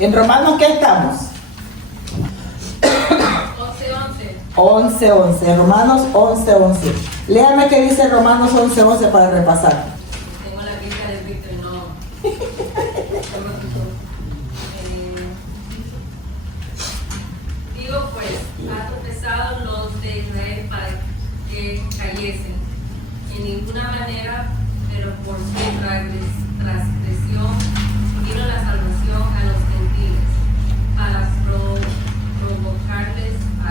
¿En Romanos qué estamos? 11:11. Romanos 11:11. Léame qué dice Romanos 11:11 para repasar. Tengo la Biblia de Víctor, no. Digo pues, ha tropezado los de Israel para que cayesen. En ninguna manera, pero por su transgresión vino la salvación a los gentiles, para provocarles a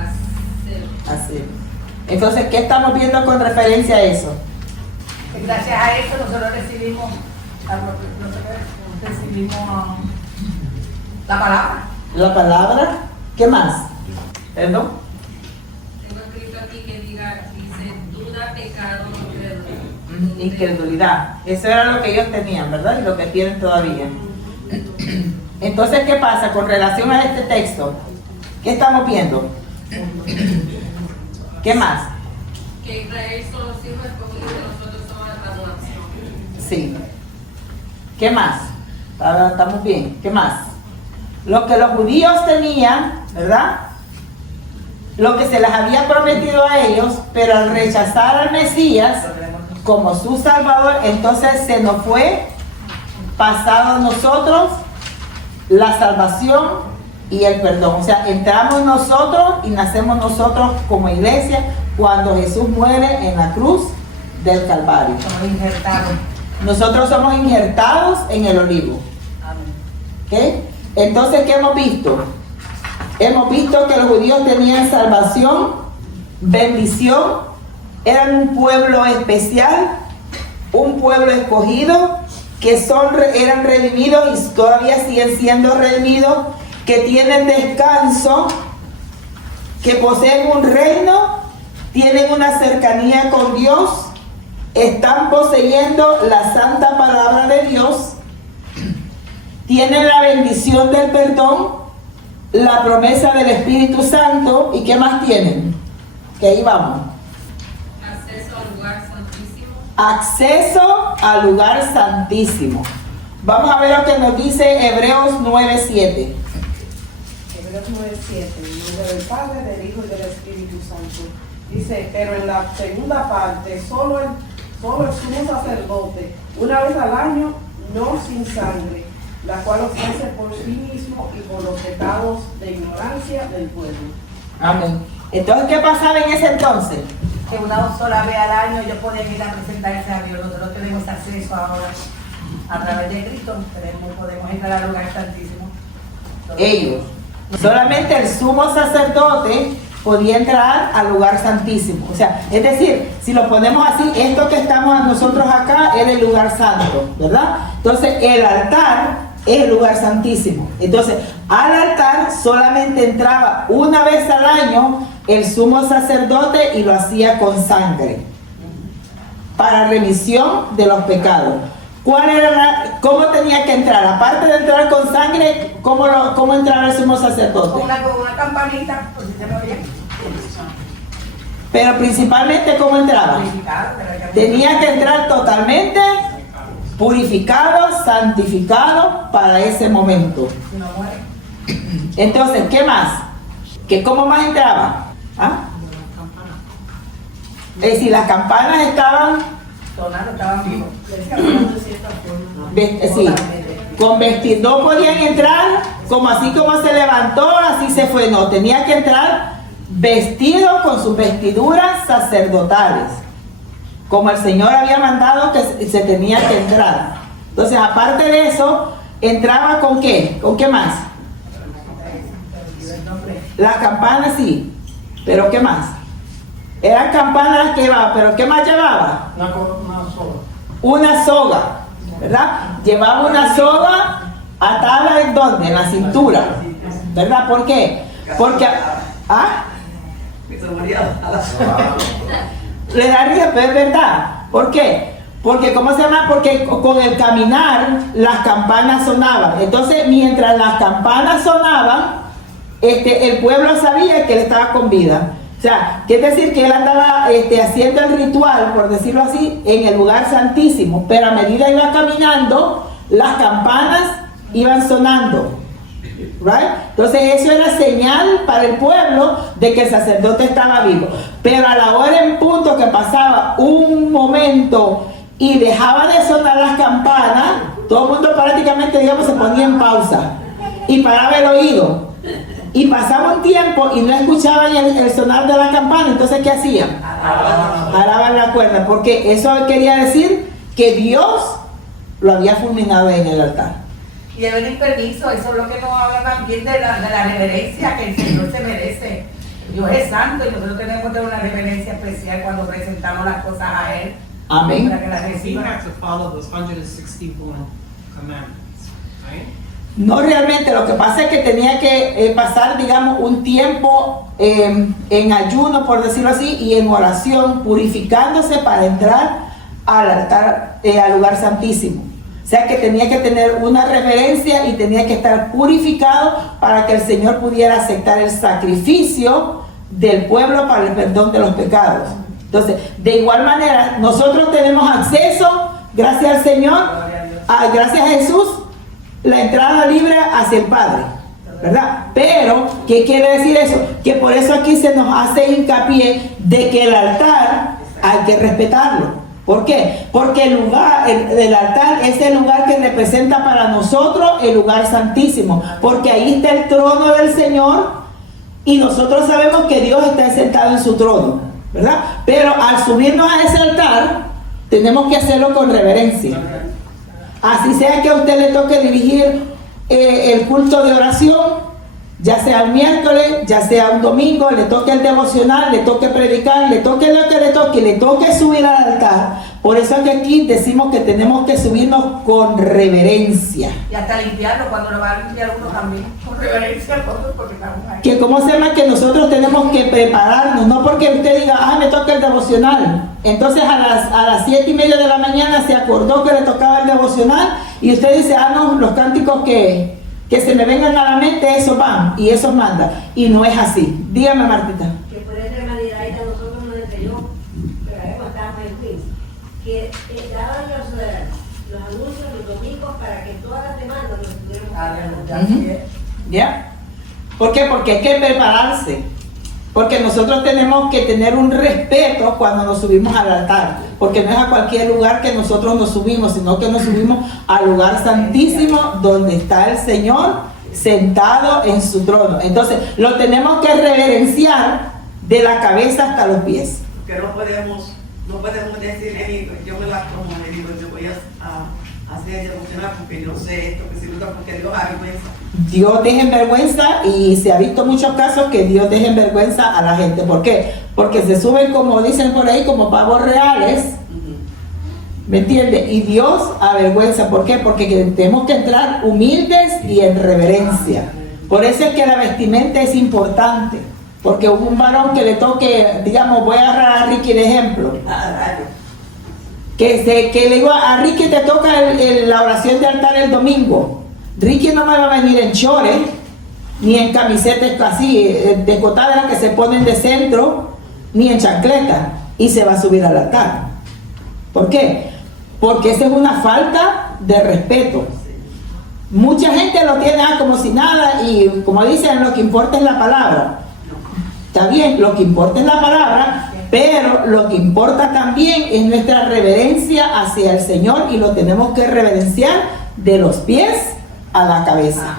celo. Entonces, ¿qué estamos viendo con referencia a eso? Gracias a eso nosotros recibimos la palabra. La palabra, ¿qué más? ¿Perdón? Tengo escrito aquí que dice duda, pecado, incredulidad. Incredulidad. Eso era lo que ellos tenían, ¿verdad? Y lo que tienen todavía. Entonces, ¿qué pasa con relación a este texto? ¿Qué estamos viendo? ¿Qué más? Que Israel son los hijos escogidos y nosotros somos la transformación. Sí. ¿Qué más? Ahora estamos bien. ¿Qué más? Lo que los judíos tenían, ¿verdad? Lo que se les había prometido a ellos, pero al rechazar al Mesías como su Salvador, entonces se nos fue pasado a nosotros la salvación y el perdón. O sea, entramos nosotros y nacemos nosotros como iglesia cuando Jesús muere en la cruz del Calvario. Somos injertados. Nosotros somos injertados en el olivo. ¿Ok? Entonces, ¿qué hemos visto? Hemos visto que los judíos tenían salvación, bendición, eran un pueblo especial, un pueblo escogido, que eran redimidos y todavía siguen siendo redimidos, que tienen descanso, que poseen un reino, tienen una cercanía con Dios, están poseyendo la santa palabra de Dios, tienen la bendición del perdón, la promesa del Espíritu Santo, ¿y qué más tienen? Que ahí vamos. Acceso al lugar santísimo. Acceso al lugar santísimo. Vamos a ver lo que nos dice Hebreos 9:7. Hebreos 9:7, en nombre del Padre, del Hijo y del Espíritu Santo. Dice, pero en la segunda parte, solo el sumo sacerdote, una vez al año, no sin sangre, la cual ofrece por sí mismo y por los pecados de ignorancia del pueblo. Amén. Entonces, ¿qué pasaba en ese entonces? Que una sola vez al año ellos podían ir a presentarse a Dios. Nosotros tenemos acceso ahora a través de Cristo, podemos entrar al lugar santísimo. Ellos. Solamente el sumo sacerdote podía entrar al lugar santísimo. O sea, es decir, si lo ponemos así, esto que estamos nosotros acá es el lugar santo, ¿verdad? Entonces, el altar es el lugar santísimo. Entonces, al altar solamente entraba una vez al año el sumo sacerdote y lo hacía con sangre para remisión de los pecados. ¿Cómo tenía que entrar? Aparte de entrar con sangre, ¿cómo entraba el sumo sacerdote? Con una campanita, por si se me oye. Pero principalmente, ¿cómo entraba? Tenía que entrar totalmente purificado, santificado para ese momento. Entonces, ¿qué más? ¿Cómo más entraba? ¿Ah? Es decir, las campanas estaban sí, con vestir, no podían entrar como así como se levantó, así se fue, no, tenía que entrar vestido con sus vestiduras sacerdotales, como el Señor había mandado que se tenía que entrar. Entonces, aparte de eso, entraba ¿con qué? ¿Con qué más? Las campanas, sí, pero ¿qué más? Eran campanas que llevaba, pero ¿qué más llevaba? Una soga, ¿verdad? Llevaba una soga atada ¿en dónde? En la cintura, ¿verdad? ¿Por qué? Porque, ¿ah? Le da risa, pero es verdad. ¿Por qué? Porque, ¿cómo se llama? Porque con el caminar las campanas sonaban. Entonces, mientras las campanas sonaban, el pueblo sabía que él estaba con vida. O sea, quiere decir que él andaba haciendo el ritual, por decirlo así, en el lugar santísimo, pero a medida iba caminando, las campanas iban sonando. Right? Entonces eso era señal para el pueblo de que el sacerdote estaba vivo. Pero a la hora en punto que pasaba un momento y dejaba de sonar las campanas, todo el mundo prácticamente, digamos, se ponía en pausa y paraba el oído. Y pasaba un tiempo y no escuchaban el sonar de la campana. Entonces, ¿qué hacían? Jalaban la cuerda, porque eso quería decir que Dios lo había fulminado en el altar. Y de pedir permiso, eso es lo que nos habla también de la reverencia que el Señor se merece. Dios es santo y nosotros tenemos que tener una reverencia especial cuando presentamos las cosas a Él. Amén. Para que las We reciban. have to follow those 161 commandments, right? No realmente, lo que pasa es que tenía que pasar, digamos, un tiempo en ayuno, por decirlo así, y en oración, purificándose para entrar al altar, al lugar santísimo. O sea que tenía que tener una reverencia y tenía que estar purificado para que el Señor pudiera aceptar el sacrificio del pueblo para el perdón de los pecados. Entonces, de igual manera, nosotros tenemos acceso, gracias al Señor, gracias a Jesús, la entrada libre hacia el Padre, ¿verdad? Pero, ¿qué quiere decir eso? Que por eso aquí se nos hace hincapié de que el altar hay que respetarlo. ¿Por qué? Porque el lugar, el altar es el lugar que representa para nosotros el lugar santísimo, porque ahí está el trono del Señor y nosotros sabemos que Dios está sentado en su trono, ¿verdad? Pero al subirnos a ese altar, tenemos que hacerlo con reverencia. Así sea que a usted le toque dirigir el culto de oración, ya sea un miércoles, ya sea un domingo, le toque el devocional, le toque predicar, le toque lo que le toque subir al altar. Por eso es que aquí decimos que tenemos que subirnos con reverencia. Y hasta limpiarlo cuando lo va a limpiar uno también. Con reverencia, porque estamos ahí. Que como se llama que nosotros tenemos que prepararnos, no porque usted diga, me toca el devocional. Entonces a las 7:30 de la mañana se acordó que le tocaba el devocional y usted dice, no, los cánticos que se me vengan a la mente, esos van y esos mandan. Y no es así. Dígame, Martita. Que por esa manera a nosotros nos enseñó, pero ahí cuando estábamos en Queens, que daban los anuncios los domingos para que todas las semanas nos pudiéramos Aleluya. ¿Ya? ¿Por qué? Porque hay que prepararse. Porque nosotros tenemos que tener un respeto cuando nos subimos al altar. Porque no es a cualquier lugar que nosotros nos subimos, sino que nos subimos al lugar santísimo donde está el Señor sentado en su trono. Entonces, lo tenemos que reverenciar de la cabeza hasta los pies. Que no podemos decir, yo me la como, le digo, yo voy a hacer devocional porque yo sé esto, que sirve porque Dios da vergüenza. Dios deja en vergüenza y se ha visto muchos casos que Dios deja en vergüenza a la gente. ¿Por qué? Porque se suben, como dicen por ahí, como pavos reales. ¿Me entiende? Y Dios avergüenza. ¿Por qué? Porque tenemos que entrar humildes y en reverencia. Por eso es que la vestimenta es importante. Porque hubo un varón que le toque, digamos, voy a agarrar a Ricky de ejemplo. Que le digo a Ricky, te toca la oración de altar el domingo. Ricky no me va a venir en chores, ni en camisetas así, descotadas que se ponen de centro, ni en chancleta, y se va a subir al altar. ¿Por qué? Porque esa es una falta de respeto. Mucha gente lo tiene como si nada, y como dicen, lo que importa es la palabra. Está bien, lo que importa es la palabra, pero lo que importa también es nuestra reverencia hacia el Señor, y lo tenemos que reverenciar de los pies a la cabeza.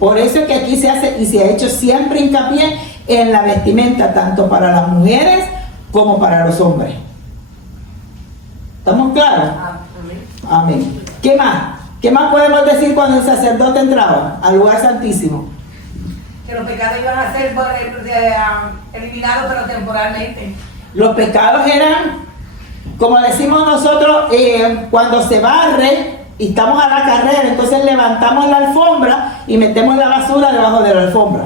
Por eso es que aquí se hace y se ha hecho siempre hincapié en la vestimenta, tanto para las mujeres como para los hombres. ¿Estamos claros? Amén. ¿Qué más? ¿Qué más podemos decir cuando el sacerdote entraba al lugar santísimo? Que los pecados iban a ser eliminados, pero temporalmente. Los pecados eran, como decimos nosotros, cuando se barre y estamos a la carrera, entonces levantamos la alfombra y metemos la basura debajo de la alfombra.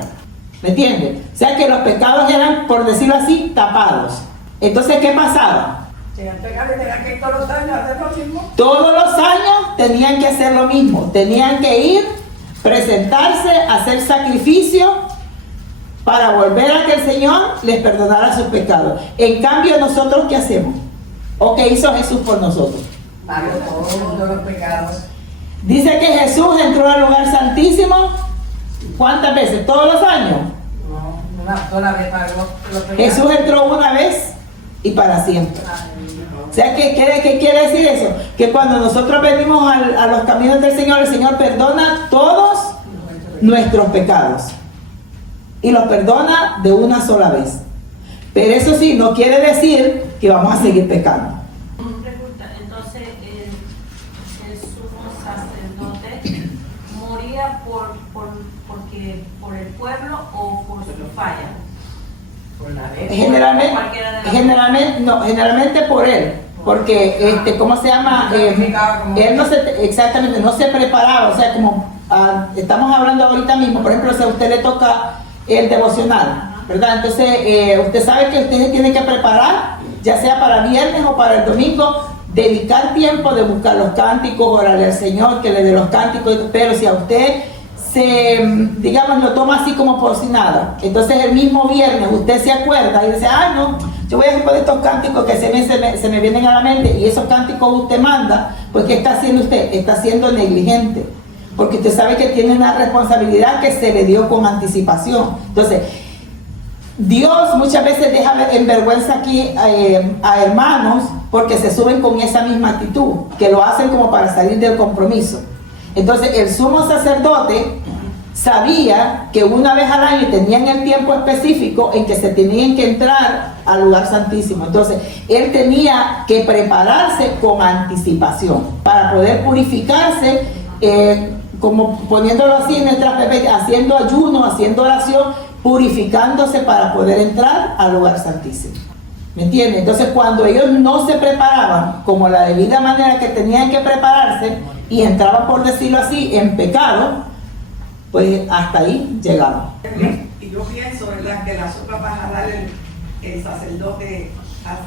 ¿Me entienden? O sea que los pecados eran, por decirlo así, tapados. Entonces, ¿qué pasaba? El pecado tenía que ir todos los años hacer lo mismo. Todos los años tenían que hacer lo mismo. Tenían que ir, presentarse, hacer sacrificio para volver a que el Señor les perdonara sus pecados. En cambio, ¿nosotros qué hacemos? ¿O qué hizo Jesús por nosotros? Pagó todos los pecados. Dice que Jesús entró al lugar santísimo ¿Cuántas veces? ¿Todos los años? No, una sola vez pagó los pecados. Jesús entró una vez y para siempre. O sea, ¿qué quiere decir eso? Que cuando nosotros venimos a los caminos del Señor, el Señor perdona todos nuestros pecados. Y los perdona de una sola vez. Pero eso sí, no quiere decir que vamos a seguir pecando. Pregunta, entonces el sumo sacerdote moría porque por el pueblo o por su falla. Por la vez. Generalmente por él, porque ¿cómo se llama? Él exactamente no se preparaba, o sea, como estamos hablando ahorita mismo, por ejemplo, si a usted le toca el devocional, ¿verdad? Entonces usted sabe que usted se tiene que preparar, ya sea para viernes o para el domingo, dedicar tiempo de buscar los cánticos, orarle al Señor que le dé los cánticos, pero si a usted digamos, lo toma así como por si nada, entonces el mismo viernes usted se acuerda y dice, ay no, yo voy a poner estos cánticos que se me vienen a la mente, y esos cánticos usted manda, pues ¿qué está haciendo usted? Está siendo negligente, porque usted sabe que tiene una responsabilidad que se le dio con anticipación. Entonces Dios muchas veces deja en vergüenza aquí a hermanos porque se suben con esa misma actitud, que lo hacen como para salir del compromiso. Entonces el sumo sacerdote sabía que una vez al año tenían el tiempo específico en que se tenían que entrar al lugar santísimo. Entonces él tenía que prepararse con anticipación para poder purificarse, como poniéndolo así en nuestras perspectivas, haciendo ayuno, haciendo oración, purificándose para poder entrar al lugar santísimo. ¿Me entienden? Entonces cuando ellos no se preparaban como la debida manera que tenían que prepararse y entraban, por decirlo así, en pecado, pues hasta ahí llegaban. Y yo pienso, ¿verdad?, que la sopa para jalar el sacerdote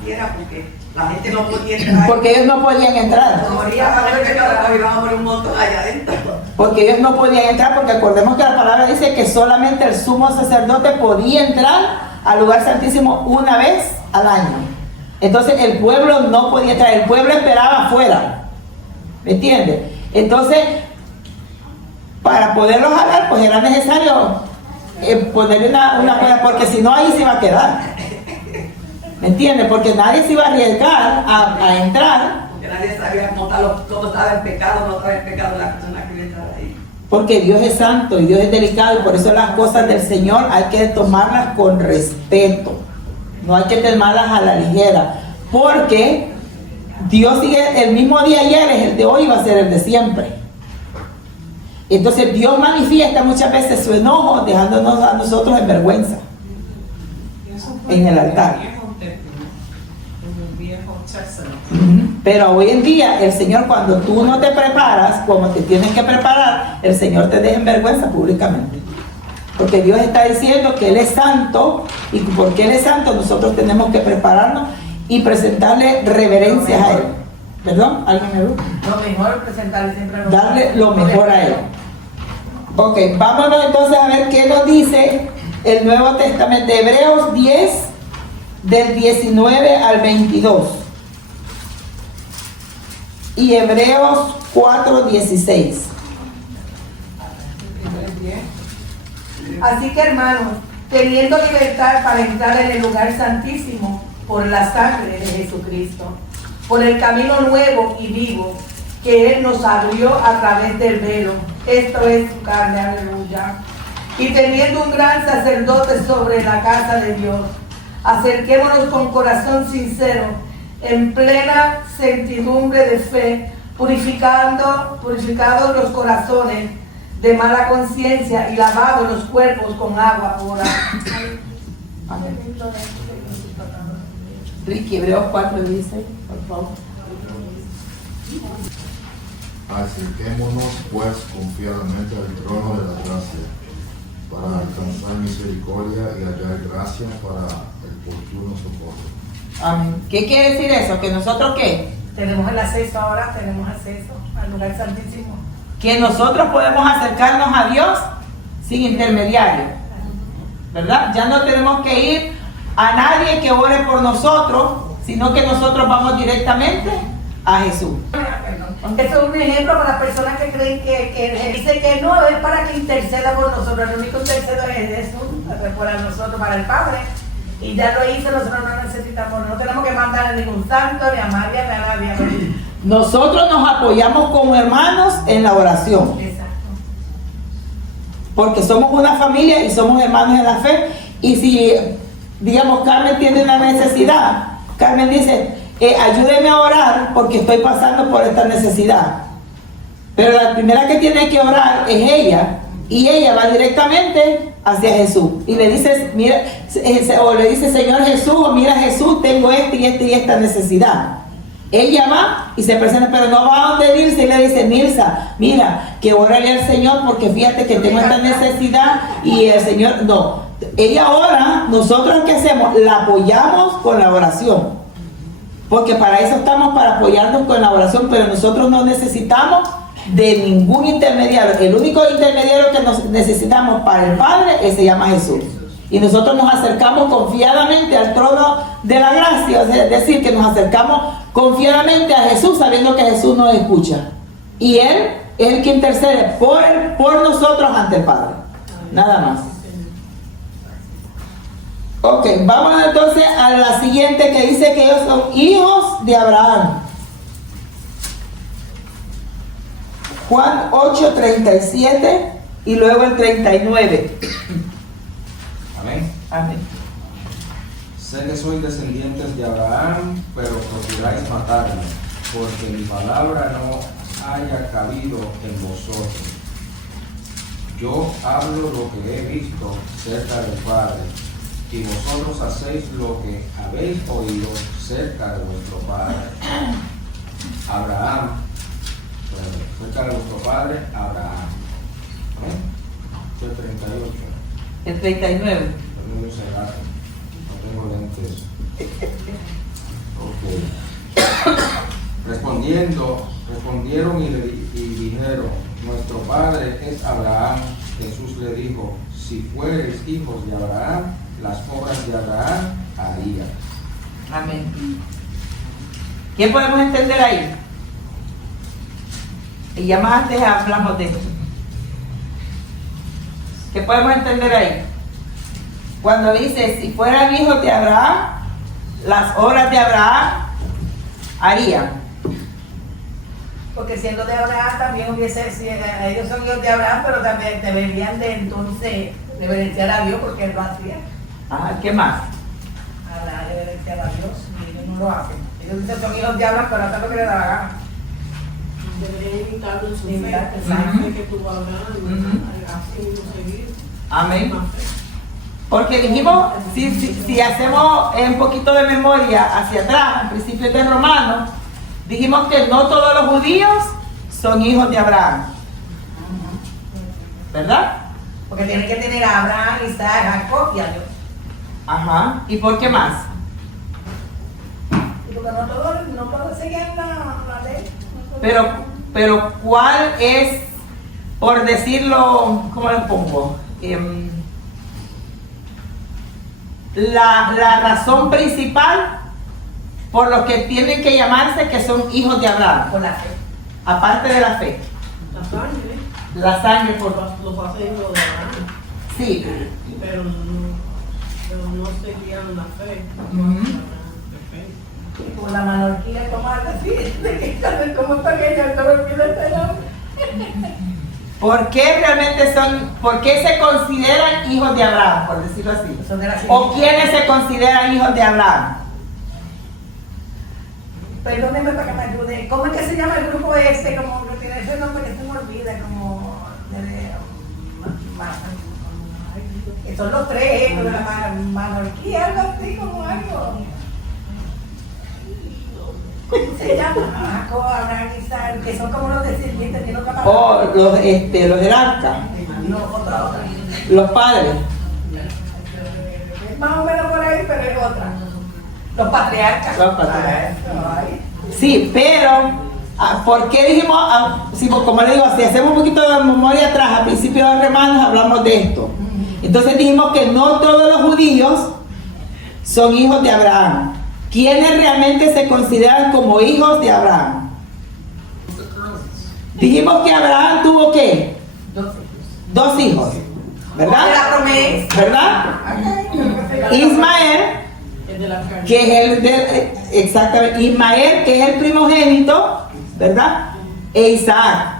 hiciera porque la gente no podía entrar. Porque ellos no podían entrar. Iban a morir un montón allá adentro. Porque ellos no podían entrar, porque acordemos que la palabra dice que solamente el sumo sacerdote podía entrar al lugar santísimo una vez al año. Entonces el pueblo no podía entrar, el pueblo esperaba afuera. ¿Me entiendes? Entonces, para poderlo jalar, pues era necesario ponerle una cuerda, porque si no ahí se iba a quedar. ¿Me entiendes? Porque nadie se iba a arriesgar a entrar. Porque nadie sabía cómo estaba el pecado, no estaba el pecado de la persona que iba a entrar ahí. Porque Dios es santo y Dios es delicado, y por eso las cosas del Señor hay que tomarlas con respeto. No hay que tomarlas a la ligera. Porque Dios sigue, el mismo día ayer es el de hoy, va a ser el de siempre. Entonces Dios manifiesta muchas veces su enojo, dejándonos a nosotros en vergüenza en el altar. Pero hoy en día el Señor, cuando tú no te preparas como te tienes que preparar, el Señor te deja en vergüenza públicamente. Porque Dios está diciendo que Él es santo, y porque Él es santo nosotros tenemos que prepararnos y presentarle reverencias a Él. ¿Perdón? ¿Alguien me gusta? Lo mejor presentarle siempre Darle lo mejor a Él. Ok, vámonos entonces a ver qué nos dice el Nuevo Testamento. Hebreos 10, del 19 al 22. Y Hebreos 4, 16. Así que, hermanos, teniendo libertad para entrar en el lugar santísimo por la sangre de Jesucristo, por el camino nuevo y vivo que Él nos abrió a través del velo, esto es su carne, aleluya, y teniendo un gran sacerdote sobre la casa de Dios, acerquémonos con corazón sincero, en plena certidumbre de fe, purificados los corazones de mala conciencia y lavados los cuerpos con agua pura. Amén. Ricky, Hebreos 4 dice, por favor. Acerquémonos pues confiadamente al trono de la gracia para alcanzar misericordia y hallar gracia para el oportuno socorro. Amén. ¿Qué quiere decir eso? ¿Que nosotros qué? Tenemos el acceso ahora, tenemos acceso al lugar santísimo. Que nosotros podemos acercarnos a Dios sin intermediario, ¿verdad? Ya no tenemos que ir a nadie que ore por nosotros, sino que nosotros vamos directamente a Jesús. Eso es un ejemplo para las personas que creen que dice que no, es para que interceda por nosotros. El único intercedor es Jesús, para nosotros, para el Padre. Y ya lo hizo, nosotros no necesitamos, no tenemos que mandar a ningún santo, ni a María, ni a nadie. Nosotros nos apoyamos como hermanos en la oración. Exacto. Porque somos una familia y somos hermanos en la fe. Y si, digamos, Carmen tiene una necesidad, Carmen dice, ayúdeme a orar porque estoy pasando por esta necesidad. Pero la primera que tiene que orar es ella. Y ella va directamente hacia Jesús. Y le dice, mira, o le dice, Señor Jesús, o mira Jesús, tengo esta necesidad. Ella va y se presenta, pero no va a donde Nilsa y le dice, Nilsa, mira, que órale al Señor porque fíjate que tengo esta necesidad y el Señor, no. Ella ora, nosotros ¿qué hacemos? La apoyamos con la oración. Porque para eso estamos, para apoyarnos con la oración, pero nosotros no necesitamos de ningún intermediario. El único intermediario que nos necesitamos para el Padre se llama Jesús. Y nosotros nos acercamos confiadamente al trono de la gracia, o sea, es decir, que nos acercamos confiadamente a Jesús sabiendo que Jesús nos escucha. Y Él es el que intercede por nosotros ante el Padre. Nada más. Ok, vamos entonces a la siguiente que dice que ellos son hijos de Abraham. Juan 8:37 y luego el 39. Amén. Amén. Sé que sois descendientes de Abraham, pero procuráis matarme, porque mi palabra no haya cabido en vosotros. Yo hablo lo que he visto cerca del Padre, y vosotros hacéis lo que habéis oído cerca de vuestro Padre. Abraham, cerca de vuestro Padre, Abraham. ¿Amén? El 38. El 39. No sé, no tengo lentes. Ok. Respondieron y dijeron, nuestro padre es Abraham. Jesús le dijo, si fuereis hijos de Abraham, las obras de Abraham harías. Amén. ¿Qué podemos entender ahí? Y ya más antes hablamos de esto. ¿Qué podemos entender ahí? Cuando dice, si fueran hijos de Abraham, las obras de Abraham harían. Porque siendo de Abraham también hubiese, si ellos son hijos de Abraham, pero también deberían de entonces reverenciar a Dios porque él lo hacía. Ajá, ¿qué más? Abraham reverenciar a Dios y ellos no lo hacen. Ellos dicen son hijos de Abraham, pero hacen lo que les da la gana. Deberían imitarlo en su fe, Imitar, la exacto. fe que tuvo Abraham, así mismo seguir. Amén. Porque dijimos, si hacemos un poquito de memoria hacia atrás, en principio de Romanos, dijimos que no todos los judíos son hijos de Abraham. ¿Verdad? Porque tienen que tener a Abraham, Isaac, Jacob y a Dios. Ajá. ¿Y por qué más? Y porque no todos seguían la ley. Pero ¿cuál es, por decirlo, cómo lo pongo? La razón principal por lo que tienen que llamarse que son hijos de Abraham, Con la fe. aparte de la fe. La sangre, La sangre por... los hace hijos de Abraham, Sí. pero no seguían la fe. Ujú. Y como la monarquía tomada así, de que saben cómo pequeño, no me olvido este nombre. ¿Por qué realmente por qué se consideran hijos de Abraham, por decirlo así? Son de la ¿O quiénes se consideran hijos de Abraham? Perdónenme para que me ayude. ¿Cómo es que se llama el grupo este? Como que tiene ese nombre que se me olvida, como que son los tres, de la monarquía, algo así, como algo. ¿Cómo se llama? Jacob, Abraham, Isaac, que son como los descendientes de los capaz. O los jerarcas, No, otra. los padres. Más o menos por ahí, pero es otra. Los patriarcas. Los patriarcas. Ay. Sí, pero ¿por qué dijimos, como le digo, si hacemos un poquito de memoria atrás, al principio de Romanos hablamos de esto. Entonces dijimos que no todos los judíos son hijos de Abraham. ¿Quiénes realmente se consideran como hijos de Abraham? Dijimos que Abraham tuvo ¿qué? 2 hijos, ¿verdad? De la promesa. ¿Verdad? Ismael, que es el de, exactamente, Ismael, que es el primogénito, ¿verdad? E Isaac.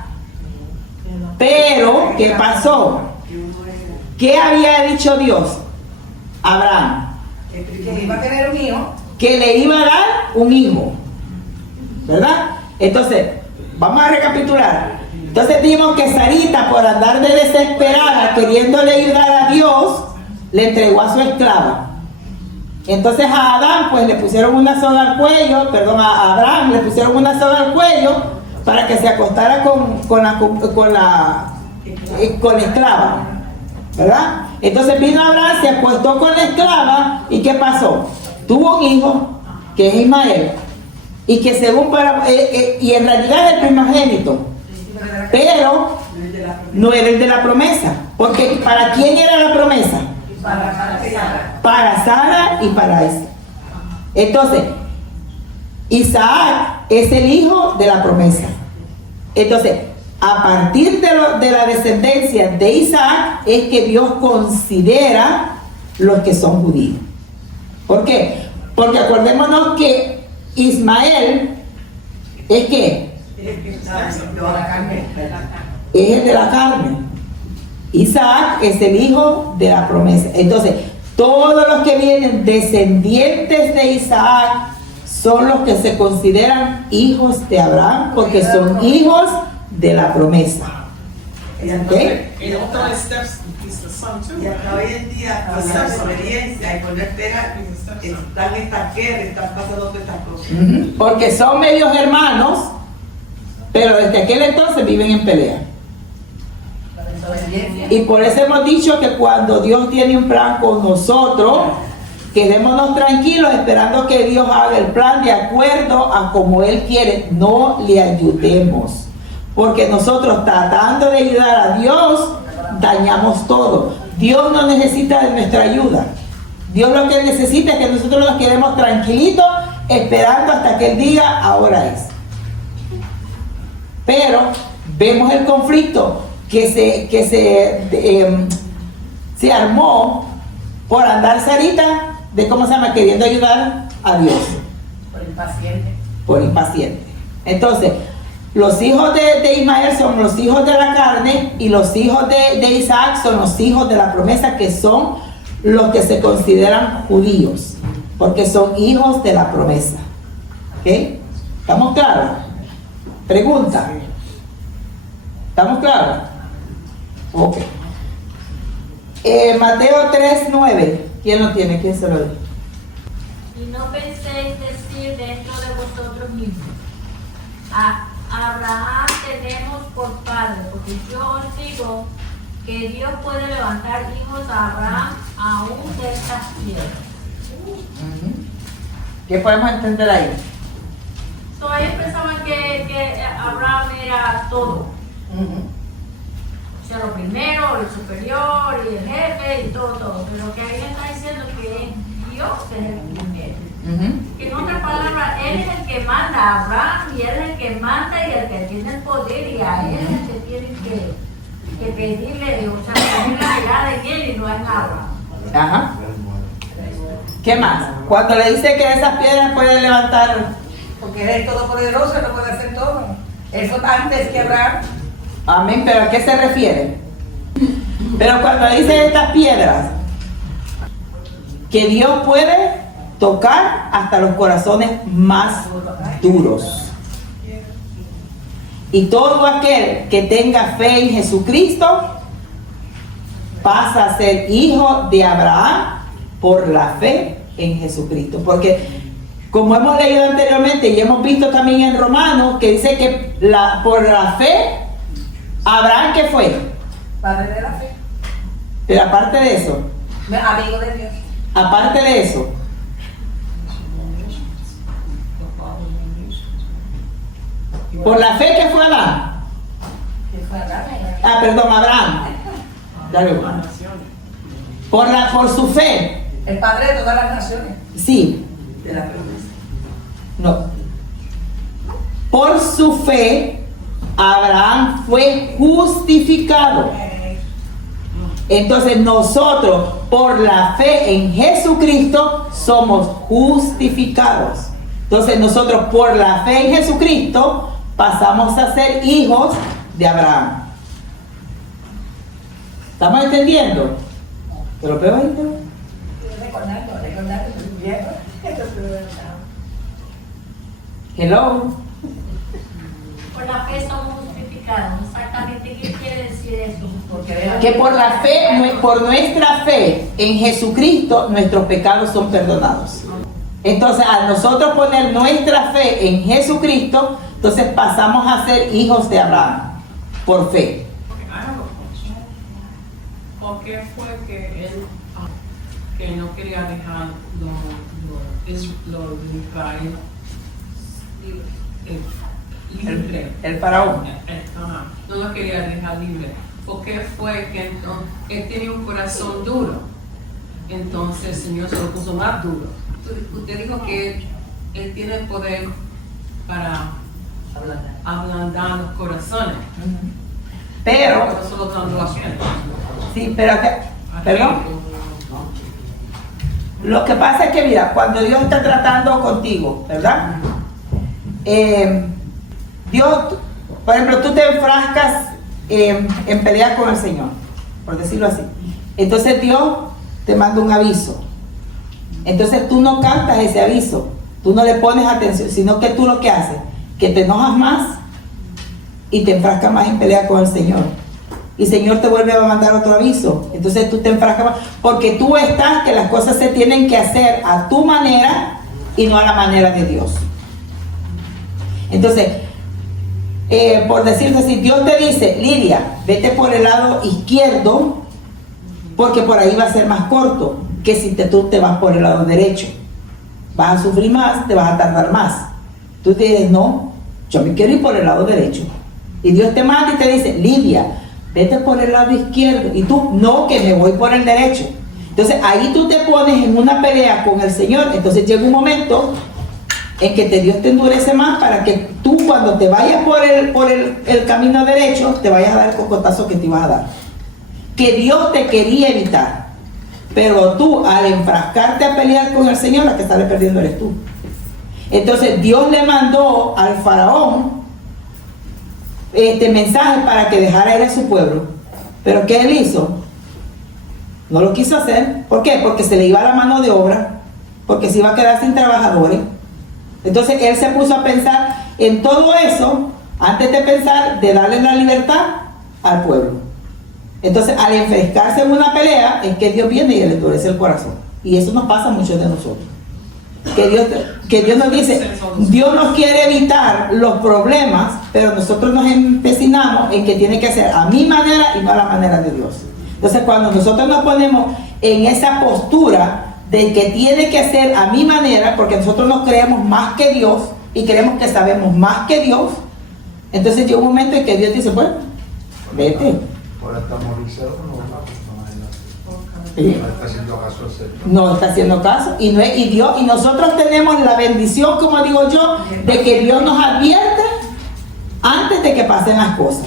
Pero, ¿qué pasó? ¿Qué había dicho Dios a Abraham? Que iba a tener un hijo. Que le iba a dar un hijo, ¿verdad? Entonces, vamos a recapitular. Entonces dijimos que Sarita, por andar de desesperada, queriéndole ayudar a Dios, le entregó a su esclava. Entonces a Adán, pues le pusieron una soga al cuello, perdón, a Abraham le pusieron una soga al cuello para que se acostara con la esclava, ¿verdad? Entonces vino Abraham, se acostó con la esclava, ¿y qué pasó? Tuvo un hijo, que es Ismael, y que según y en realidad es el primogénito, pero no era el de la promesa, porque ¿para quién era la promesa? Para Sara y para Isaac. Entonces, Isaac es el hijo de la promesa. Entonces, a partir de la descendencia de Isaac es que Dios considera los que son judíos. ¿Por qué? Porque acordémonos que Ismael es que es el de la carne. Isaac es el hijo de la promesa. Entonces, todos los que vienen descendientes de Isaac son los que se consideran hijos de Abraham, porque son hijos de la promesa. ¿Okay? In all the steps, he's the son too. Y hasta hoy en día, con la experiencia y poner pega, están estas guerras, están pasando todas estas cosas. Ujú. Porque son medios hermanos, pero desde aquel entonces viven en pelea. Y por eso hemos dicho que cuando Dios tiene un plan con nosotros, quedémonos tranquilos esperando que Dios haga el plan de acuerdo a como Él quiere. No le ayudemos, porque nosotros tratando de ayudar a Dios dañamos todo. Dios no necesita de nuestra ayuda. Dios lo que necesita es que nosotros nos quedemos tranquilitos esperando hasta que Él diga ahora es. Pero vemos el conflicto que se armó por andar Sarita de cómo se llama, queriendo ayudar a Dios. Por impaciente. Entonces, los hijos de Ismael son los hijos de la carne y los hijos de Isaac son los hijos de la promesa, que son los que se consideran judíos, porque son hijos de la promesa. ¿Ok? ¿Estamos claros? Pregunta. ¿Estamos claros? Ok. Mateo 3:9. ¿Quién lo tiene? ¿Quién se lo dice? Y no penséis decir dentro de vosotros mismos: a Abraham tenemos por padre, porque yo os digo que Dios puede levantar hijos a Abraham aún de estas piedras. ¿Qué podemos entender ahí? So, ellos pensaban que Abraham era todo. O sea, lo primero, el superior y el jefe y todo. Pero que ahí está diciendo que Dios es el primero. Que en otras palabras, Él es el que manda a Abraham, y Él es el que manda y el que tiene el poder, y a Él es el que tiene que pedirle, o sea, poner la mirada en Él y no en Abraham. Ajá. ¿Qué más? Cuando le dice que esas piedras pueden levantar. Porque Él es el todopoderoso, Él lo puede hacer todo. Él fue antes que Abraham. Amén, pero ¿a qué se refiere? Pero cuando dice estas piedras, que Dios puede tocar hasta los corazones más duros. Y todo aquel que tenga fe en Jesucristo pasa a ser hijo de Abraham por la fe en Jesucristo. Porque como hemos leído anteriormente y hemos visto también en Romanos, que dice que por la fe, Abraham, ¿qué fue? Padre de la fe. Pero aparte de eso, Amigo de Dios. aparte de eso, por la fe que fue Adán. Que fue Abraham. Abraham. Dale. Por su fe. El padre de todas las naciones. Sí. De la promesa. No. Por su fe, Abraham fue justificado. Entonces nosotros, por la fe en Jesucristo, somos justificados. Entonces nosotros, por la fe en Jesucristo, pasamos a ser hijos de Abraham. ¿Estamos entendiendo? ¿Te lo veo ahí? Recordando. Hello. Por la fe somos justificados. Exactamente, ¿qué quiere decir eso? Que por la fe, por nuestra fe en Jesucristo, nuestros pecados son perdonados. Entonces, al nosotros poner nuestra fe en Jesucristo, entonces pasamos a ser hijos de Abraham, por fe. ¿Por qué fue que él que no quería dejar los Israel libre? El faraón. No lo quería dejar libre. ¿Por qué fue que entonces él tenía un corazón duro? Entonces el Señor se lo puso más duro. Usted dijo que él tiene el poder para ablandar los corazones. Pero, solo dando la piel. sí, pero, perdón. Lo que pasa es que, mira, cuando Dios está tratando contigo, ¿verdad? Dios, por ejemplo, tú te enfrascas en pelear con el Señor, por decirlo así. Entonces Dios te manda un aviso. Entonces tú no cantas ese aviso, tú no le pones atención, sino que tú lo que haces, que te enojas más y te enfrascas más en pelear con el Señor. Y el Señor te vuelve a mandar otro aviso. Entonces tú te enfrascas más, porque tú estás que las cosas se tienen que hacer a tu manera y no a la manera de Dios. Entonces, por decirte así, Dios te dice, Lidia, vete por el lado izquierdo, porque por ahí va a ser más corto que si tú te vas por el lado derecho. Vas a sufrir más, te vas a tardar más. Tú te dices, no, yo me quiero ir por el lado derecho. Y Dios te manda y te dice, Lidia, vete por el lado izquierdo. Y tú, no, que me voy por el derecho. Entonces ahí tú te pones en una pelea con el Señor. Entonces llega un momento en que Dios te endurece más para que tú, cuando te vayas por el camino derecho, te vayas a dar el cocotazo que te ibas a dar. Que Dios te quería evitar. Pero tú, al enfrascarte a pelear con el Señor, la que sale perdiendo eres tú. Entonces Dios le mandó al faraón este mensaje para que dejara ir a su pueblo. Pero ¿qué él hizo? No lo quiso hacer. ¿Por qué? Porque se le iba la mano de obra, porque se iba a quedar sin trabajadores. Entonces él se puso a pensar en todo eso antes de pensar de darle la libertad al pueblo. Entonces, al enfrescarse en una pelea, es que Dios viene y le endurece el corazón. Y eso nos pasa a muchos de nosotros. Que Dios nos dice, Dios nos quiere evitar los problemas, pero nosotros nos empecinamos en que tiene que ser a mi manera y no a la manera de Dios. Entonces, cuando nosotros nos ponemos en esa postura de que tiene que ser a mi manera, porque nosotros nos creemos más que Dios y creemos que sabemos más que Dios, entonces llega un momento en que Dios dice, bueno, vete. Ahora está Mauricio, Sí. no está haciendo caso al Señor. No está haciendo caso. Y nosotros tenemos la bendición, como digo yo, de que Dios nos advierte antes de que pasen las cosas.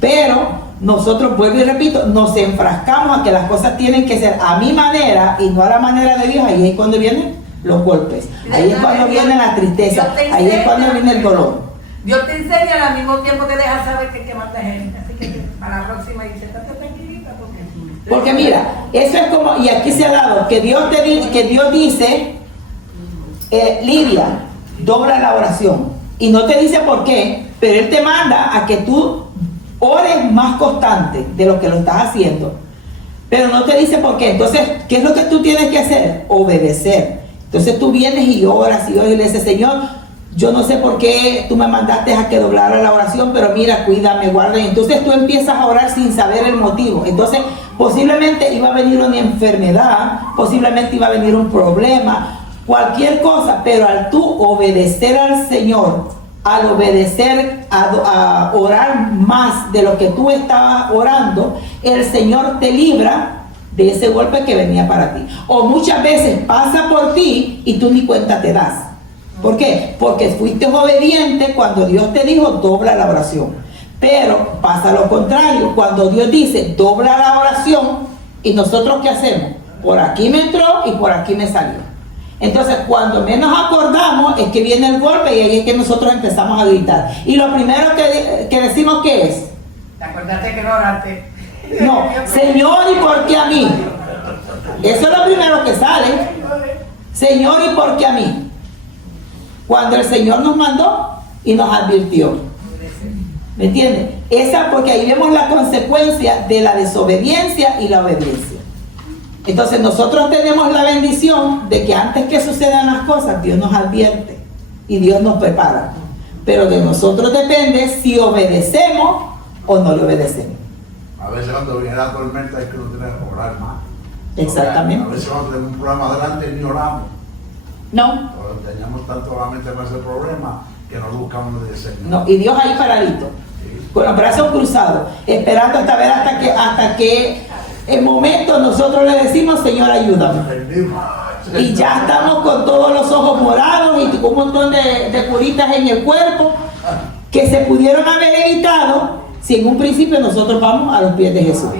Pero nosotros, vuelvo y repito, nos enfrascamos a que las cosas tienen que ser a mi manera y no a la manera de Dios. Ahí es cuando vienen los golpes. Ahí es cuando viene la tristeza. Ahí es cuando viene el dolor. Dios te enseña y al mismo tiempo te deja saber que hay que matar gente. Así que para la próxima dice, estate tranquilita. Porque mira, eso es como, y aquí se ha dado, que Dios dice, Lidia, dobla la oración. Y no te dice por qué, pero Él te manda a que tú ores más constante de lo que lo estás haciendo. Pero no te dice por qué. Entonces, ¿qué es lo que tú tienes que hacer? Obedecer. Entonces tú vienes y oras y le dices, Señor, yo no sé por qué tú me mandaste a que doblara la oración, pero mira, cuídame, guarda. Y entonces tú empiezas a orar sin saber el motivo. Entonces, posiblemente iba a venir una enfermedad, posiblemente iba a venir un problema, cualquier cosa, pero al tú obedecer al Señor, al obedecer, a orar más de lo que tú estabas orando, el Señor te libra de ese golpe que venía para ti. O muchas veces pasa por ti y tú ni cuenta te das. ¿Por qué? Porque fuiste obediente cuando Dios te dijo dobla la oración. Pero pasa lo contrario, cuando Dios dice dobla la oración, ¿y nosotros qué hacemos? Por aquí me entró y por aquí me salió. Entonces, cuando menos acordamos es que viene el golpe y ahí es que nosotros empezamos a gritar. Y lo primero que decimos, ¿qué es? ¿Te acordaste que no oraste? No, Señor, ¿y por qué a mí? Eso es lo primero que sale. Señor, ¿y por qué a mí? Cuando el Señor nos mandó y nos advirtió. ¿Me entiendes? Esa, porque ahí vemos la consecuencia de la desobediencia y la obediencia. Entonces nosotros tenemos la bendición de que antes que sucedan las cosas, Dios nos advierte y Dios nos prepara. Pero de nosotros depende si obedecemos o no le obedecemos. A veces cuando viene la tormenta es que uno tiene que orar más. Exactamente. A veces cuando tenemos un problema adelante ni oramos. No. Teníamos tanto la mente con ese problema que no buscamos de Señor. No, y Dios ahí paradito, con los brazos cruzados, esperando hasta ver hasta que el momento nosotros le decimos, Señor, ayúdame. Y ya estamos con todos los ojos morados y con un montón de curitas en el cuerpo que se pudieron haber evitado si en un principio nosotros vamos a los pies de Jesús.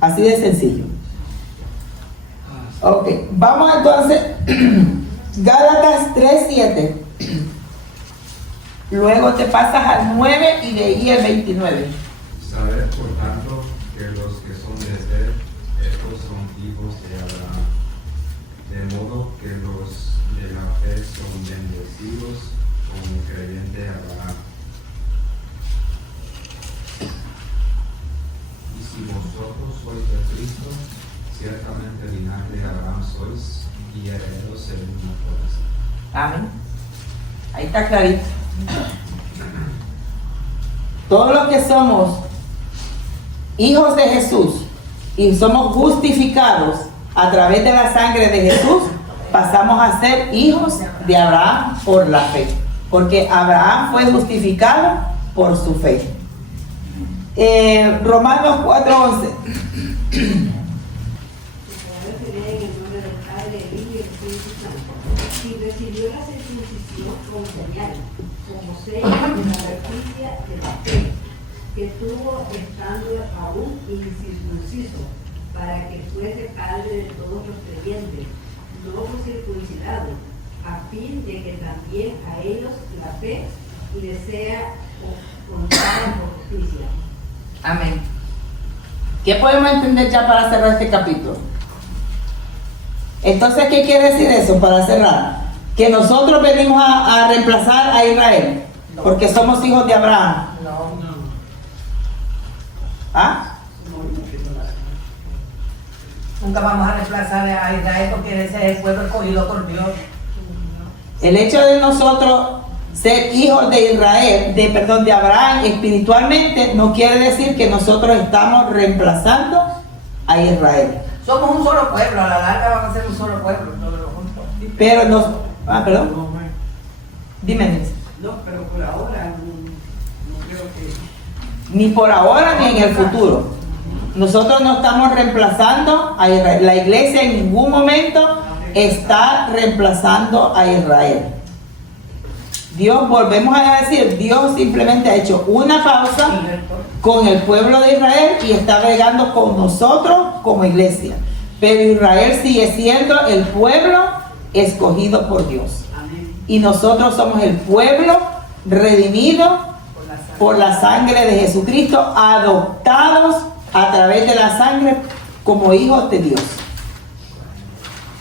Así de sencillo. Ok, vamos entonces, Gálatas 3:7. Luego te pasas al 9 y de ahí el 29. Sabed por tanto que los que son de Seth, estos son hijos de Abraham, de modo que los de la fe son bendecidos como creyente de Abraham. Y si vosotros sois de Cristo, ciertamente linaje de Abraham sois y herederos según la promesa. Amén. Ahí está clarito. Todos los que somos hijos de Jesús y somos justificados a través de la sangre de Jesús, pasamos a ser hijos de Abraham por la fe, porque Abraham fue justificado por su fe. Romanos 4:11. Que tuvo estando aún incircunciso, para que fuese padre de todos los creyentes, no circuncidado, a fin de que también a ellos la fe les sea contada por justicia. Amén. ¿Qué podemos entender ya para cerrar este capítulo? Entonces, ¿qué quiere decir eso para cerrar? Que nosotros venimos a reemplazar a Israel, porque somos hijos de Abraham. ¿Ah? Nunca vamos a reemplazar a Israel porque ese es el pueblo escogido por Dios. El hecho de nosotros ser hijos de Israel, de Abraham espiritualmente, no quiere decir que nosotros estamos reemplazando a Israel. Somos un solo pueblo, a la larga vamos a ser un solo pueblo, todos juntos. Pero nos... perdón. Dime, Nils. No, pero por ahora no creo que... Ni por ahora ni en el futuro. Nosotros no estamos reemplazando a Israel. La iglesia en ningún momento está reemplazando a Israel. Dios, volvemos a decir, Dios simplemente ha hecho una pausa con el pueblo de Israel y está bregando con nosotros como iglesia. Pero Israel sigue siendo el pueblo escogido por Dios. Y nosotros somos el pueblo redimido por la sangre de Jesucristo, adoptados a través de la sangre como hijos de Dios.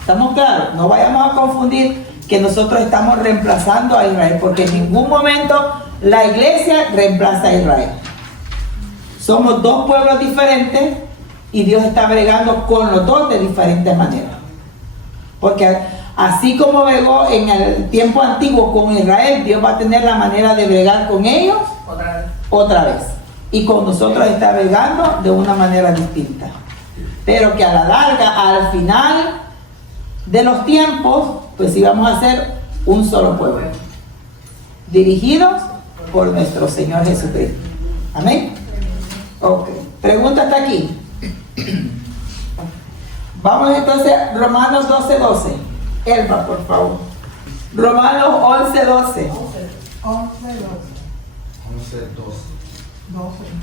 ¿Estamos claros? No vayamos a confundir que nosotros estamos reemplazando a Israel, porque en ningún momento la iglesia reemplaza a Israel. Somos dos pueblos diferentes y Dios está bregando con los dos de diferentes maneras. Porque así como bregó en el tiempo antiguo con Israel, Dios va a tener la manera de bregar con ellos otra vez. Y con nosotros está bregando de una manera distinta. Pero que a la larga, al final de los tiempos, pues íbamos a ser un solo pueblo, dirigidos por nuestro Señor Jesucristo. Amén. Ok. Pregunta hasta aquí. Vamos entonces a Romanos 12:12. Elba, por favor. Romanos 11:12.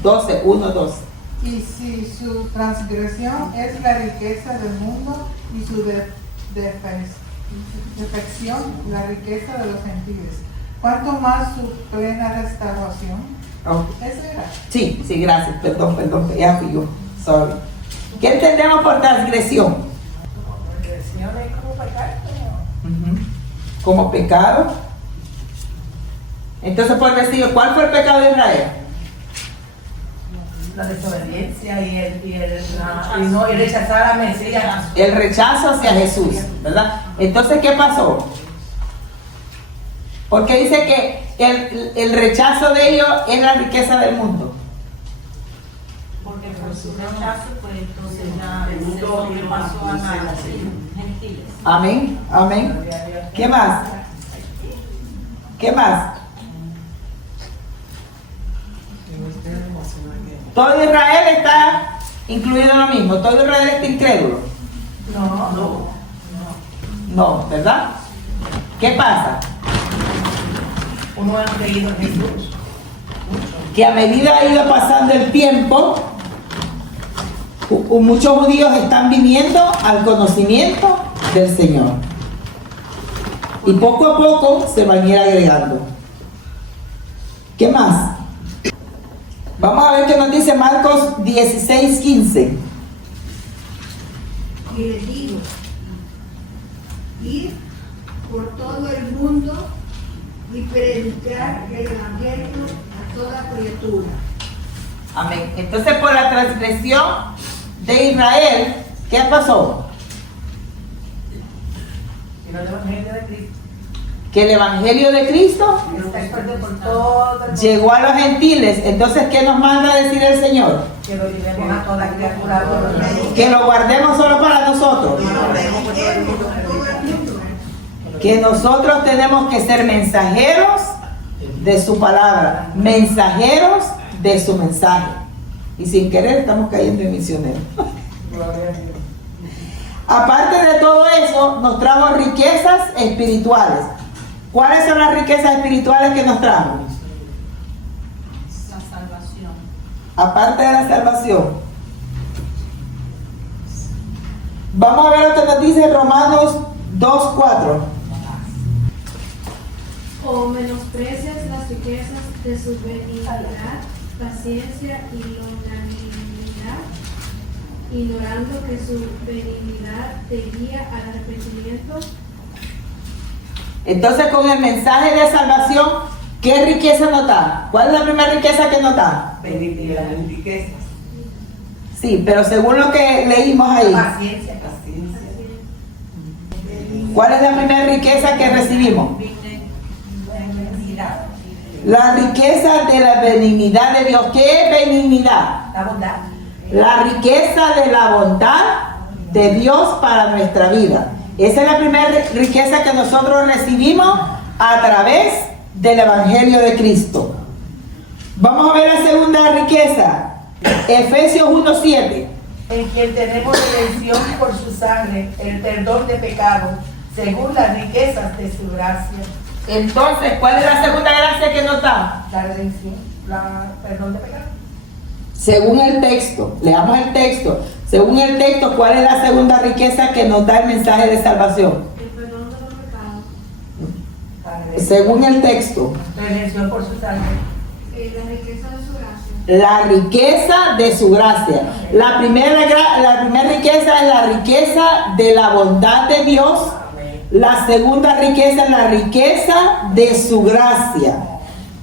12. Y si su transgresión es la riqueza del mundo y su defección la riqueza de los gentiles, ¿cuánto más su plena restauración? ¿Eso era? Sí, gracias. Perdón, ya fui yo. Sorry. ¿Qué entendemos por transgresión? Transgresión es como pecado. Como pecado. Entonces, por decir, ¿cuál fue el pecado de Israel? La desobediencia y rechazar a la Mesías. El rechazo hacia Jesús, ¿verdad? Entonces, ¿qué pasó? Porque dice que el rechazo de ellos es la riqueza del mundo. Porque por su rechazo, pues entonces ya se sobrepasó a nada. Gentiles. Amén. ¿Qué más? Todo Israel está incluido en lo mismo. Todo Israel está incrédulo. No, ¿verdad? ¿Qué pasa? Uno ha creído en Jesús. Que a medida ha ido pasando el tiempo, muchos judíos están viniendo al conocimiento del Señor. Y poco a poco se van a ir agregando. ¿Qué más? Vamos a ver qué nos dice Marcos 16:15. Y les digo, ir por todo el mundo y predicar el evangelio a toda criatura. Amén. Entonces, por la transgresión de Israel, ¿qué pasó? Que el evangelio de Cristo llegó a los gentiles. Entonces, ¿qué nos manda a decir el Señor? Que lo llevemos a toda criatura. Que lo guardemos solo para nosotros. Que nosotros tenemos que ser mensajeros de su palabra, mensajeros de su mensaje. Y sin querer estamos cayendo en misioneros. Aparte de todo eso, nos trajo riquezas espirituales. ¿Cuáles son las riquezas espirituales que nos trajo? La salvación. Aparte de la salvación. Vamos a ver lo que nos dice Romanos 2:4. O menosprecias las riquezas de su benignidad, paciencia y longanimidad, ignorando que su benignidad te guía al arrepentimiento. Entonces, con el mensaje de salvación, ¿qué riqueza nos da? ¿Cuál es la primera riqueza que nos da? Benignidad, riquezas. Sí, pero según lo que leímos ahí. Paciencia. ¿Cuál es la primera riqueza que recibimos? La riqueza de la benignidad de Dios. ¿Qué es benignidad? La bondad. La riqueza de la bondad de Dios para nuestra vida. Esa es la primera riqueza que nosotros recibimos a través del Evangelio de Cristo. Vamos a ver la segunda riqueza. Efesios 1:7. En quien tenemos redención por su sangre, el perdón de pecados, según las riquezas de su gracia. Entonces, ¿cuál es la segunda gracia que nos da? La redención, perdón de pecados. Según el texto, leamos el texto. Según el texto, ¿cuál es la segunda riqueza que nos da el mensaje de salvación? El perdón de los pecados. Según el texto. Redención por su sangre. La riqueza de su gracia. La riqueza de su gracia. La primera riqueza es la riqueza de la bondad de Dios. La segunda riqueza es la riqueza de su gracia.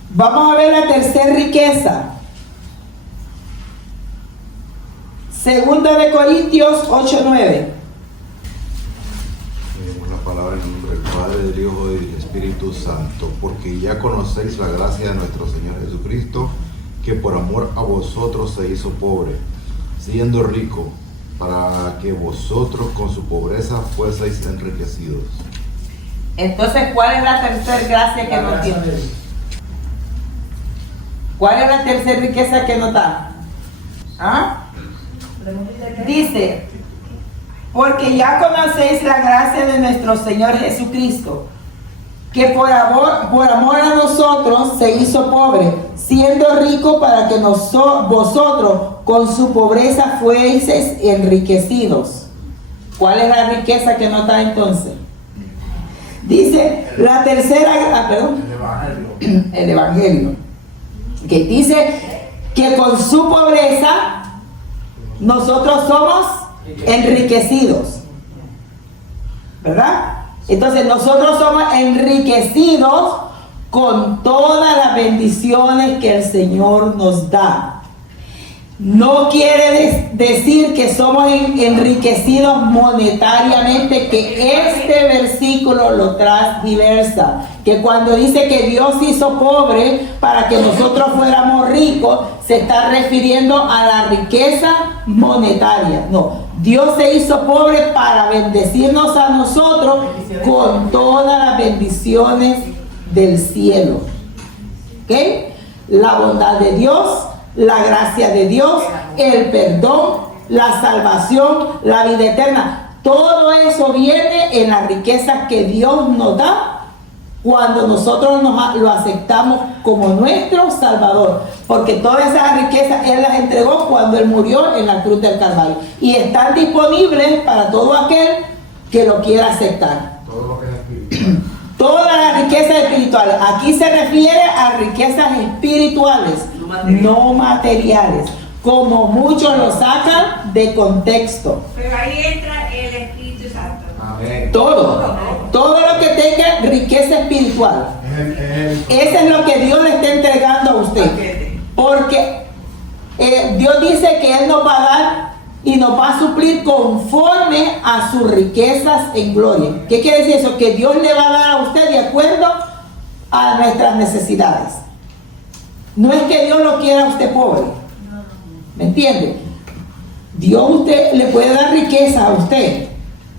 Vamos a ver la tercera riqueza. Segunda de Corintios 8:9. Leemos la palabra en el nombre del Padre, del Hijo y del Espíritu Santo, porque ya conocéis la gracia de nuestro Señor Jesucristo, que por amor a vosotros se hizo pobre, siendo rico, para que vosotros con su pobreza fueseis enriquecidos. Entonces, ¿cuál es la tercera gracia que nos tiene? ¿Cuál es la tercera riqueza que nos da? ¿Ah? Dice, porque ya conocéis la gracia de nuestro Señor Jesucristo, que por amor a nosotros se hizo pobre, siendo rico para que vosotros con su pobreza fueseis enriquecidos. ¿Cuál es la riqueza que no está entonces? Dice la tercera, el Evangelio, que dice que con su pobreza nosotros somos enriquecidos, ¿verdad? Entonces nosotros somos enriquecidos con todas las bendiciones que el Señor nos da. No quiere decir que somos enriquecidos monetariamente, que este versículo lo transversa. Que cuando dice que Dios hizo pobre para que nosotros fuéramos ricos, se está refiriendo a la riqueza monetaria. No, Dios se hizo pobre para bendecirnos a nosotros con todas las bendiciones del cielo. ¿Ok? La bondad de Dios, la gracia de Dios, el perdón, la salvación, la vida eterna. Todo eso viene en la riqueza que Dios nos da cuando nosotros lo aceptamos como nuestro Salvador. Porque todas esas riquezas Él las entregó cuando Él murió en la cruz del Calvario. Y están disponibles para todo aquel que lo quiera aceptar. Todo lo que es espiritual. Todas las riquezas espirituales. Aquí se refiere a riquezas espirituales, no materiales, como muchos lo sacan de contexto. Pero ahí entra el Espíritu Santo. Amén. Todo lo que tenga riqueza espiritual. Eso es lo que Dios le está entregando a usted. Porque Dios dice que Él nos va a dar y nos va a suplir conforme a sus riquezas en gloria. ¿Qué quiere decir eso? Que Dios le va a dar a usted de acuerdo a nuestras necesidades. No es que Dios lo quiera a usted pobre. ¿Me entiende? Dios usted le puede dar riqueza a usted,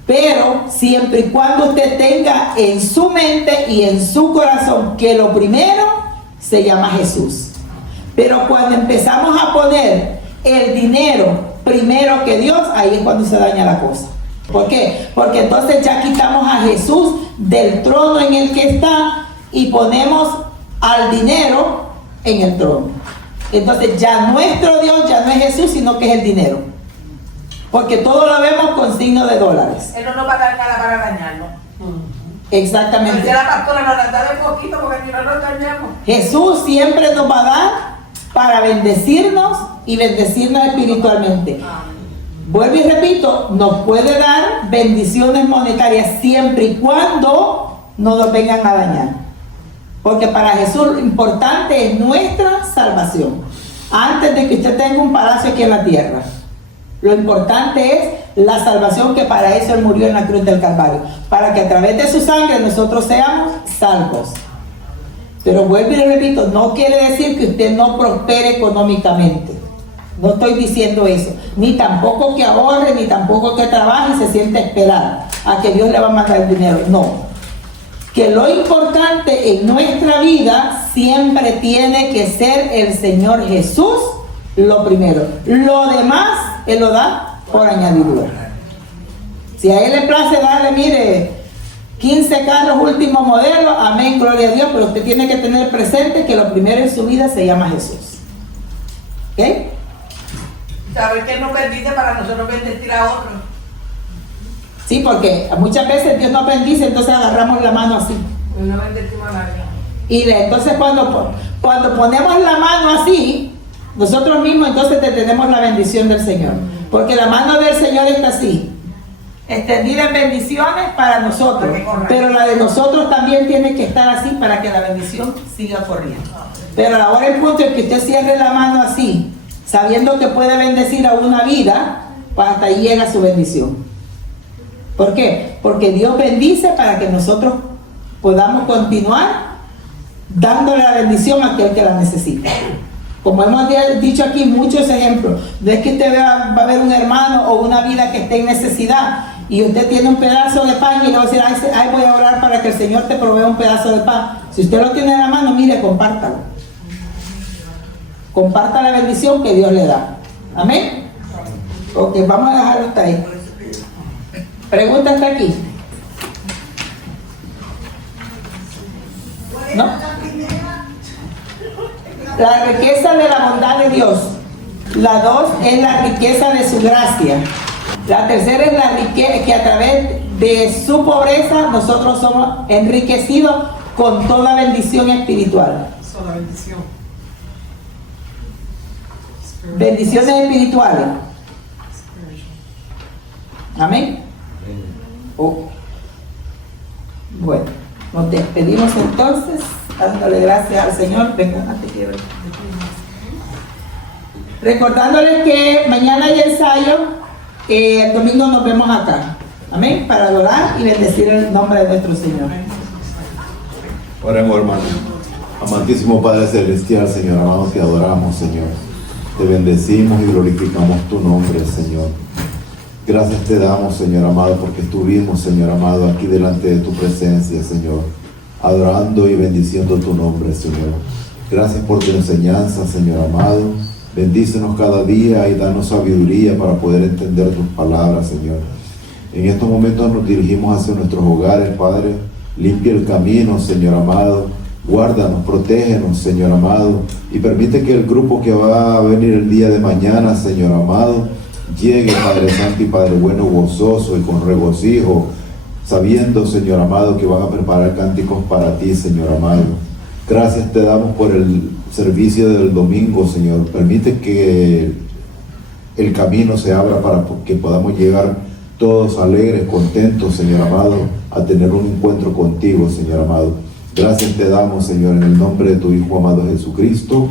pero siempre y cuando usted tenga en su mente y en su corazón que lo primero se llama Jesús. Pero cuando empezamos a poner el dinero primero que Dios, ahí es cuando se daña la cosa. ¿Por qué? Porque entonces ya quitamos a Jesús del trono en el que está y ponemos al dinero en el trono. Entonces ya nuestro Dios ya no es Jesús, sino que es el dinero. Porque todo lo vemos con signo de dólares. Él no nos va a dar nada para dañarlo. Exactamente. Porque la pastora nos da de poquito porque si no nos dañamos. Jesús siempre nos va a dar para bendecirnos y bendecirnos espiritualmente. Vuelvo y repito, nos puede dar bendiciones monetarias siempre y cuando no nos vengan a dañar. Porque para Jesús lo importante es nuestra salvación. Antes de que usted tenga un palacio aquí en la tierra, lo importante es la salvación, que para eso Él murió en la cruz del Calvario. Para que a través de su sangre nosotros seamos salvos. Pero vuelvo y repito, no quiere decir que usted no prospere económicamente. No estoy diciendo eso. Ni tampoco que ahorre, ni tampoco que trabaje y se siente a esperar a que Dios le va a mandar el dinero. No. Que lo importante en nuestra vida siempre tiene que ser el Señor Jesús lo primero. Lo demás Él lo da por añadidura. Si a Él le place darle, mire, 15 carros último modelo, amén, gloria a Dios, pero usted tiene que tener presente que lo primero en su vida se llama Jesús. ¿Ok? Saber que Él nos bendice para nosotros bendecir a otros. Sí, porque muchas veces Dios nos bendice, entonces agarramos la mano así. No bendecimos a nadie. Y entonces cuando ponemos la mano así, nosotros mismos entonces tenemos la bendición del Señor. Porque la mano del Señor está así, extendida en bendiciones para nosotros. Pero la de nosotros también tiene que estar así para que la bendición siga corriendo. Pero ahora el punto es que usted cierre la mano así, sabiendo que puede bendecir a una vida, pues hasta ahí llega su bendición. ¿Por qué? Porque Dios bendice para que nosotros podamos continuar dándole la bendición a aquel que la necesita. Como hemos dicho aquí, muchos ejemplos. No es que usted va a ver un hermano o una vida que esté en necesidad y usted tiene un pedazo de pan y le va a decir, ay, voy a orar para que el Señor te provea un pedazo de pan. Si usted lo tiene en la mano, mire, compártalo. Comparta la bendición que Dios le da. Amén. Ok, vamos a dejarlo hasta ahí. Pregunta hasta aquí. ¿No? La riqueza de la bondad de Dios. La 2 es la riqueza de su gracia. La tercera es la riqueza que a través de su pobreza nosotros somos enriquecidos con toda bendición espiritual. Solo bendición. Bendiciones espirituales. Amén. Oh. Bueno, nos despedimos entonces, dándole gracias al Señor. Venga, antes que recordándoles que mañana hay ensayo, el domingo nos vemos acá. Amén, para adorar y bendecir el nombre de nuestro Señor. Oremos, hermano. Amantísimo Padre Celestial, Señor, amado, te adoramos, Señor. Te bendecimos y glorificamos tu nombre, Señor. Gracias te damos, Señor amado, porque estuvimos, Señor amado, aquí delante de tu presencia, Señor, adorando y bendiciendo tu nombre, Señor. Gracias por tu enseñanza, Señor amado. Bendícenos cada día y danos sabiduría para poder entender tus palabras, Señor. En estos momentos nos dirigimos hacia nuestros hogares, Padre. Limpia el camino, Señor amado. Guárdanos, protégenos, Señor amado. Y permite que el grupo que va a venir el día de mañana, Señor amado, llegue, Padre Santo y Padre bueno, gozoso y con regocijo, sabiendo, Señor amado, que van a preparar cánticos para ti, Señor amado. Gracias te damos por el servicio del domingo, Señor. Permite que el camino se abra para que podamos llegar todos alegres, contentos, Señor amado, a tener un encuentro contigo, Señor amado. Gracias te damos, Señor, en el nombre de tu Hijo amado Jesucristo.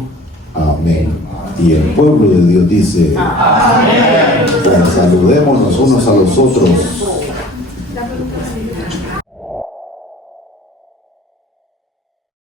Amén. Y el pueblo de Dios dice, amén. Saludémonos unos a los otros.